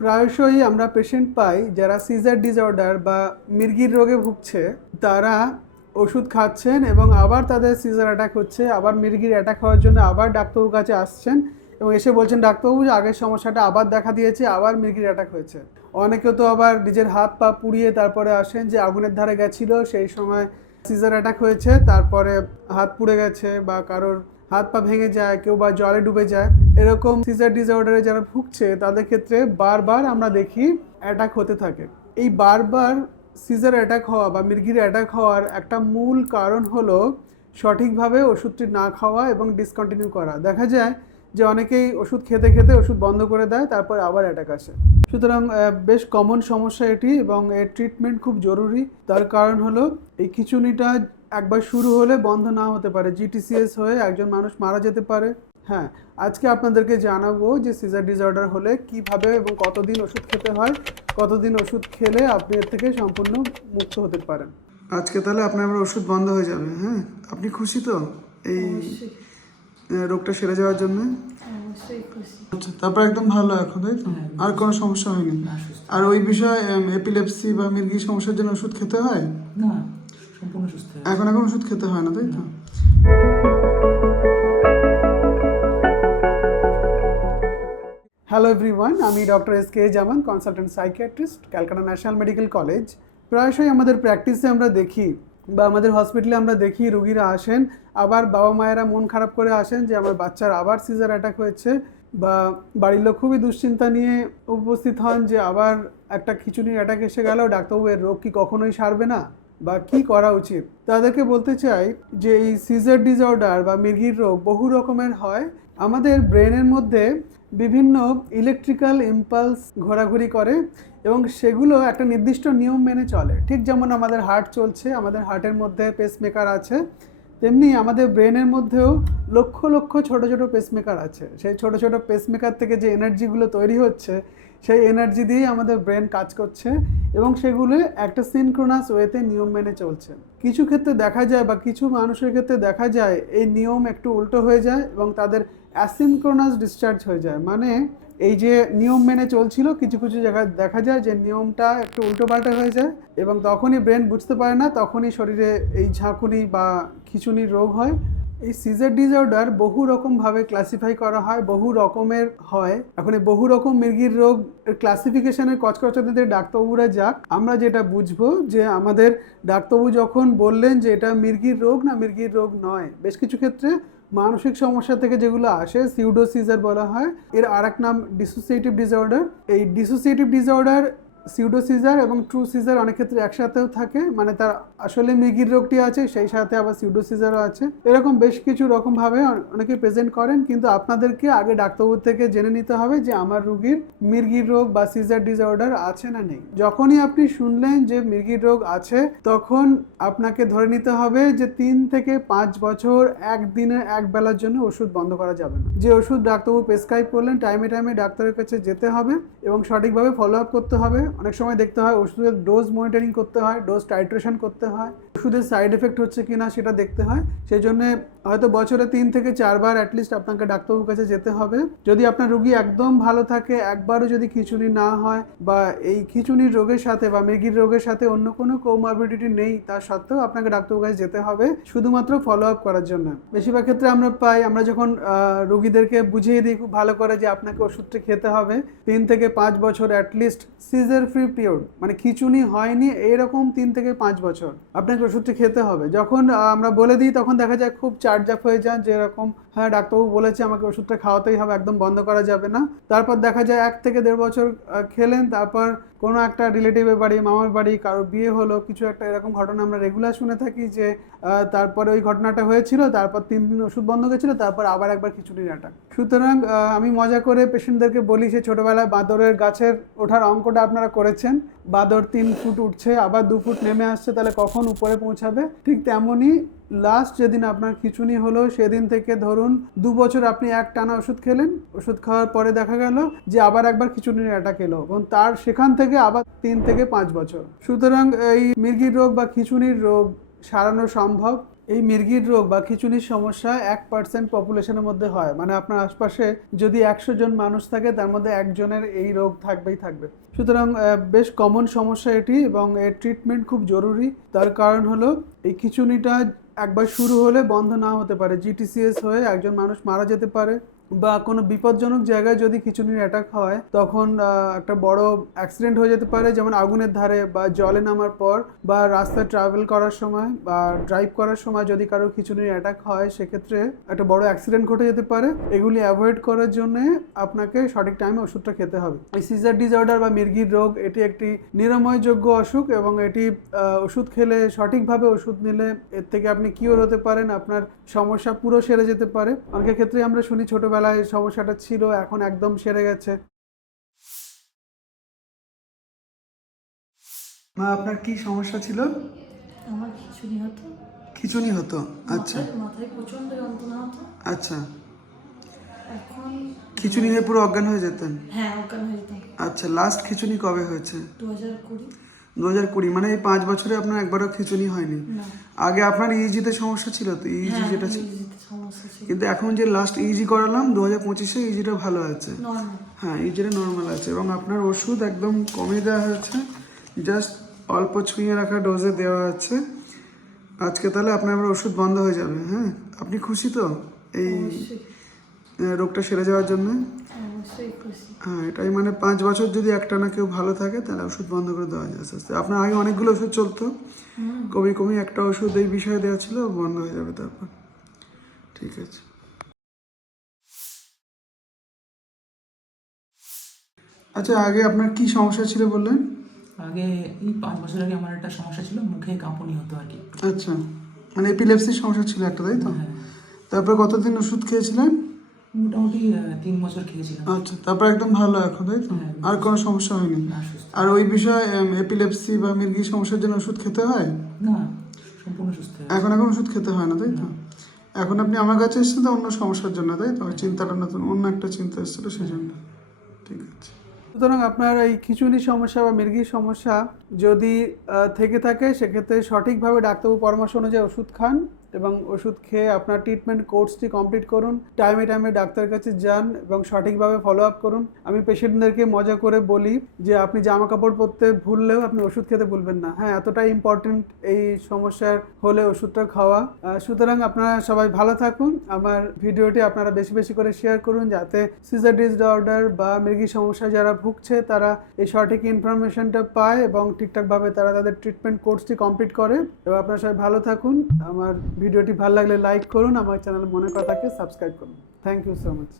প্রায়শই আমরা পেশেন্ট পাই যারা সিজার ডিসঅর্ডার বা মির্গির রোগে ভুগছে, তারা ওষুধ খাচ্ছেন এবং আবার তাদের সিজার অ্যাটাক হচ্ছে, আবার মির্গির অ্যাটাক হওয়ার জন্য আবার ডাক্তারবাবুর কাছে আসছেন এবং এসে বলছেন ডাক্তারবাবু আগের সমস্যাটা আবার দেখা দিয়েছে, আবার মির্গির অ্যাটাক হয়েছে। অনেকে তো আবার নিজের হাত পা পুড়িয়ে তারপরে আসেন যে আগুনের ধারে গেছিল, সেই সময় সিজার অ্যাটাক হয়েছে, তারপরে হাত পুড়ে গেছে বা কারোর হাত পা ভেঙে যায়, কেউ বা জলে ডুবে যায়। এরকম সিজার ডিসঅর্ডারে যারা ভুগছে তাদের ক্ষেত্রে বারবার আমরা দেখি অ্যাটাক হতে থাকে। এই বারবার সিজার অ্যাটাক হওয়া বা মির্গির অ্যাটাক হওয়ার একটা মূল কারণ হলো সঠিকভাবে ওষুধটি না খাওয়া এবং ডিসকন্টিনিউ করা। দেখা যায় যে অনেকেই ওষুধ খেতে খেতে ওষুধ বন্ধ করে দেয়, তারপর আবার অ্যাটাক আসে। সুতরাং বেশ কমন সমস্যা এটি এবং এর ট্রিটমেন্ট খুব জরুরি। তার কারণ হলো এই খিঁচুনিটা একবার শুরু হলে বন্ধ না হতে পারে, জিটিসিএস হয়ে একজন মানুষ মারা যেতে পারে। হ্যাঁ, আজকে আপনাদেরকে জানাবো যে সিজার ডিসঅর্ডার হলে কিভাবে এবং কতদিন ওষুধ খেতে হয়, কতদিন ওষুধ খেলে আপনি এর থেকে সম্পূর্ণ মুক্ত হতে পারেন। আজকে তাহলে আপনার আমার ওষুধ বন্ধ হয়ে যাবে। হ্যাঁ, আপনি খুশি তো এই রোগটা সেরে যাওয়ার জন্য? আচ্ছা, তারপর একদম ভালো এখন, তাই তো? আর কোনো সমস্যা হয়নি? আর ওই বিষয়ে এপিলেপসি বা মির্গি সমস্যার জন্য ওষুধ খেতে হয় না? সম্পূর্ণ সুস্থ এখন ওষুধ খেতে হয় না, তাই তো? হ্যালো এভরিওয়ান, আমি doctor S K Zaman, consultant psychiatrist, Calcutta national medical college. প্রায়শই আমাদের প্র্যাকটিসে আমরা দেখি বা আমাদের হসপিটালে আমরা দেখি রুগীরা আসেন, আবার বাবা মায়েরা মন খারাপ করে আসেন যে আমার বাচ্চার আবার সিজার অ্যাটাক হয়েছে, বা বাড়ির লোক খুবই দুশ্চিন্তা নিয়ে উপস্থিত হন যে আবার একটা খিঁচুনির অ্যাটাক এসে গেল, ডাক্তারবাবু এর রোগ কি কখনোই সারবে না বা কি করা উচিত? তাদেরকে বলতে চাই যে এই সিজার ডিসঅর্ডার বা মির্গির রোগ বহু রকমের হয়। আমাদের ব্রেনের মধ্যে বিভিন্ন ইলেকট্রিক্যাল ইম্পালস ঘোরাঘুরি করে এবং সেগুলো একটা নির্দিষ্ট নিয়ম মেনে চলে। ঠিক যেমন আমাদের হার্ট চলছে, আমাদের হার্টের মধ্যে পেসমেকার আছে, তেমনি আমাদের ব্রেনের মধ্যেও লক্ষ লক্ষ ছোট ছোট পেসমেকার আছে। সেই ছোট ছোট পেসমেকার থেকে যে এনার্জিগুলো তৈরি হচ্ছে, সেই এনার্জি দিয়েই আমাদের ব্রেন কাজ করছে এবং সেগুলো একটা সিনক্রোনাস ওয়েতে নিয়ম মেনে চলছে। কিছু ক্ষেত্রে দেখা যায় বা কিছু মানুষের ক্ষেত্রে দেখা যায় এই নিয়ম একটু উল্টো হয়ে যায় এবং তাদের অ্যাসিনক্রোনাস ডিসচার্জ হয়ে যায়। মানে এই যে নিয়ম মেনে চলছিল, কিছু কিছু জায়গায় দেখা যায় যে নিয়মটা একটু উল্টোপাল্টা হয়ে যায় এবং তখনই ব্রেন বুঝতে পারে না, তখনই শরীরে এই ঝাঁকুনি বা খিঁচুনির রোগ হয়। এই সিজার ডিসঅর্ডার বহু রকমভাবে ক্লাসিফাই করা হয়, বহু রকমের হয়। এখন এই বহু রকম মির্গির রোগ ক্লাসিফিকেশনের কচকচাতে ডাক্তারবাবুরা যাক, আমরা যেটা বুঝবো যে আমাদের ডাক্তারবাবু যখন বললেন যে এটা মির্গির রোগ না মির্গির রোগ নয়, বেশ কিছু ক্ষেত্রে মানসিক সমস্যা থেকে যেগুলো আসে সিউডো সিজার বলা হয়। এর আরেক নাম ডিসোসিয়েটিভ ডিসঅর্ডার। এই ডিসোসিয়েটিভ ডিসঅর্ডার, সিউডো সিজার এবং ট্রু সিজার অনেক ক্ষেত্রে একসাথেও থাকে, মানে তার আসলে মির্গির রোগটি আছে, সেই সাথে আবার সিউডো সিজারও আছে। এরকম বেশ কিছু রকমভাবে অনেকে প্রেজেন্ট করেন, কিন্তু আপনাদেরকে আগে ডাক্তারবাবু থেকে জেনে নিতে হবে যে আমার রুগীর মির্গির রোগ বা সিজার ডিসঅর্ডার আছে না নেই। যখনই আপনি শুনলেন যে মির্গির রোগ আছে, তখন আপনাকে ধরে নিতে হবে যে 3 থেকে 5 বছর একদিনে এক বেলার জন্য ওষুধ বন্ধ করা যাবে না। যে ওষুধ ডাক্তারবাবু প্রেসক্রাইব করলেন টাইমে টাইমে ডাক্তারের কাছে যেতে হবে এবং সঠিকভাবে ফলো আপ করতে হবে। অনেক সময় দেখতে হয় ওষুধের ডোজ মনিটরিং করতে হয়, ডোজ টাইট্রেশন করতে হয়, ওষুধের সাইড এফেক্ট হচ্ছে কিনা সেটা দেখতে হয়। সেই জন্য হয়তো বছরে 3 থেকে 4 বার অ্যাটলিস্ট আপনাকে ডাক্তারবাবুর কাছে যেতে হবে। যদি আপনার রুগী একদম ভালো থাকে, একবারও যদি খিঁচুনি না হয় বা এই খিঁচুনির রোগের সাথে বা মির্গির রোগের সাথে অন্য কোনো কোমরবিডিটি নেই, তার সত্ত্বেও আপনাকে ডাক্তারবাবুর কাছে যেতে হবে শুধুমাত্র ফলো আপ করার জন্য। বেশিরভাগ ক্ষেত্রে আমরা যখন রুগীদেরকে বুঝিয়ে দিই খুব ভালো করে যে আপনাকে ওষুধটা খেতে হবে 3 থেকে 5 বছর অ্যাটলিস্ট সিজার ফ্রি পিরিয়ড, মানে খিঁচুনি হয়নি এইরকম 3 থেকে 5 বছর আপনাকে ওষুধটা খেতে হবে। যখন আমরা বলে দিই তখন দেখা যায় খুব চার্জ আপ হয়ে যান, যে এরকম হ্যাঁ ডাক্তারবাবু বলেছে আমাকে ওষুধটা খাওয়াতেই হবে, একদম বন্ধ করা যাবে না। তারপর দেখা যায় 1 থেকে 1.5 বছর খেলেন, তারপর কোনো একটা রিলেটিভের বাড়ি, মামার বাড়ি, কারো বিয়ে হলো, কিছু একটা এরকম ঘটনা আমরা রেগুলার শুনে থাকি যে তারপরে ওই ঘটনাটা হয়েছিল, তারপর 3 দিন ওষুধ বন্ধ গেছিলো, তারপর আবার একবার খিঁচুনির অ্যাটাক। সুতরাং আমি মজা করে পেশেন্টদেরকে বলি সে ছোটোবেলায় বাঁদরের গাছের ওঠার অঙ্কটা আপনারা করেছেন, বাঁদর 3 ফুট উঠছে আবার 2 ফুট নেমে আসছে, তাহলে কখন উপরে পৌঁছাবে? ঠিক তেমনই লাস্ট যেদিন আপনার খিঁচুনি হলো সেদিন থেকে ধরুন 2 বছর আপনি এক টানা ওষুধ খেলেন, ওষুধ খাওয়ার পরে দেখা গেল যে আবার একবার খিঁচুনির অ্যাটাক এলো এবং তার সেখান থেকে আবার 3 থেকে 5 বছর। সুতরাং এই মির্গির রোগ বা খিঁচুনির রোগ সারানো সম্ভব, এই মির্গির রোগ বা খিঁচুনির সমস্যা 1% পপুলেশনের মধ্যে হয়, মানে আপনার আশপাশে যদি 100 জন মানুষ থাকে তার মধ্যে একজনের এই রোগ থাকবেই থাকবে। সুতরাং বেশ কমন সমস্যা এটি এবং এর ট্রিটমেন্ট খুব জরুরি। তার কারণ হলো এই খিঁচুনিটা একবার শুরু হলে বন্ধ না হতে পারে, জিটিসিএস হয়ে একজন মানুষ মারা যেতে পারে বা কোনো বিপজ্জনক জায়গায় যদি খিঁচুনির অ্যাটাক হয় তখন একটা বড় অ্যাক্সিডেন্ট হয়ে যেতে পারে, যেমন আগুনের ধারে বা জলে নামার পর বা রাস্তায় ট্রাভেল করার সময় বা ড্রাইভ করার সময় যদি কারো খিঁচুনির অ্যাটাক হয় সেক্ষেত্রে একটা বড় অ্যাক্সিডেন্ট ঘটে যেতে পারে। এগুলি অ্যাভয়েড করার জন্য আপনাকে সঠিক টাইমে ওষুধটা খেতে হবে। এই সিজার ডিসঅর্ডার বা মির্গির রোগ এটি একটি নিরাময়যোগ্য অসুখ এবং এটি ওষুধ খেলে সঠিকভাবে ওষুধ নিলে এর থেকে আপনি কিওর হতে পারেন, আপনার সমস্যা পুরো সেরে যেতে পারে। অনেকের ক্ষেত্রে আমরা শুনি ছোটবেলায় সমস্যাটা ছিল এখন একদম সেরে গেছে। মা, আপনার কি সমস্যা ছিল? আমার খিচুড়ি হতো, খিঁচুনি হতো? আচ্ছা মাথায় প্রচন্ড যন্ত্রণা হতো। আচ্ছা, এখন খিঁচুনি হয়ে পুরো অজ্ঞান হয়ে যেতেন? হ্যাঁ, অজ্ঞান হয়ে যেতাম। আচ্ছা, লাস্ট খিঁচুনি কবে হয়েছে? 2020। 2020, মানে এই 5 বছরে আপনার একবারও খিঁচুনি হয়নি? না। আগে আপনার ইইজিতে সমস্যা ছিল তো, ইইজি হ্যাঁ, যেটা ছিল, ইংরেজিতে সমস্যা ছিল। কিন্তু এখন যে লাস্ট ইইজি করালাম 2025-এ, ইইজিটা ভালো আছে। নর্মাল। হ্যাঁ, ইইজিটা নর্মাল আছে এবং আপনার ওষুধ একদম কমে দেওয়া হয়েছে, জাস্ট অল্প ছুঁয়ে রাখা ডোজে দেওয়া আছে। আজকে তাহলে আপনার আবার ওষুধ বন্ধ হয়ে যাবে। হ্যাঁ, আপনি খুশি তো এই অবশ্যই, রোগটা সেরে যাওয়ার জন্য? অবশ্যই খুশি। হ্যাঁ, এটাই মানে 5 বছর যদি একটানা কেউ ভালো থাকে তাহলে ওষুধ বন্ধ করে দেওয়া যায় আস্তে আস্তে। আপনার আগে অনেকগুলো ওষুধ চলতো, কমে কমে একটা ওষুধ এই বিষয়ে দেওয়া ছিল, বন্ধ হয়ে যাবে তারপর। ঠিক আছে। আচ্ছা, আগে আপনার কি সমস্যা ছিল বললেন? আগে এই 5 বছর আগে আমার একটা সমস্যা ছিল, মুখে কাঁপুনি হতো আর কি। আচ্ছা, মানে এপিলেপসির সমস্যা ছিল একটা, তাই তো? হ্যাঁ, তারপর কতদিন ওষুধ খেয়েছিলেন? মোটামুটি 3 বছর খেয়েছিলাম। আচ্ছা, তারপর একদম ভালো এখন, তাই তো? হ্যাঁ, আর কোনো সমস্যা হয়নি? না, সুস্থ। আর ওই বিষয়ে এপিলেপসি বা মির্গি সমস্যার জন্য ওষুধ খেতে হয়? না, সম্পূর্ণ সুস্থ হয়ে গেছি। এখন ওষুধ খেতে হয় না, তাই তো? না। এখন আপনি আমার কাছে এসেছেন তো অন্য সমস্যার জন্য, তাই তো? চিন্তাটা নতুন, অন্য একটা চিন্তা এসেছিল সেই জন্য। ঠিক আছে। সুতরাং আপনার এই খিঁচুনি সমস্যা বা মির্গির সমস্যা যদি থেকে থাকে সেক্ষেত্রে সঠিকভাবে ডাক্তারবাবু পরামর্শ অনুযায়ী ওষুধ খান এবং ওষুধ খেয়ে আপনার ট্রিটমেন্ট কোর্সটি কমপ্লিট করুন। টাইমে টাইমে ডাক্তারের কাছে যান এবং সঠিকভাবে ফলো আপ করুন। আমি পেশেন্টদেরকে মজা করে বলি যে আপনি জামা কাপড় পরতে ভুললেও আপনি ওষুধ খেতে ভুলবেন না। হ্যাঁ, এতটাই ইম্পর্টেন্ট এই সমস্যার হলে ওষুধটা খাওয়া। সুতরাং আপনারা সবাই ভালো থাকুন। আমার ভিডিওটি আপনারা বেশি বেশি করে শেয়ার করুন যাতে সিজার ডিসঅর্ডার বা মৃগী সমস্যা যারা ভুগছে তারা এই সঠিক ইনফরমেশনটা পায় এবং ঠিকঠাকভাবে তারা তাদের ট্রিটমেন্ট কোর্সটি কমপ্লিট করে। এবং আপনারা সবাই ভালো থাকুন। আমার ভিডিওটি ভালো লাগলে লাইক করুন, আমার চ্যানেল মনে করা থাকে সাবস্ক্রাইব করুন। Thank you so much.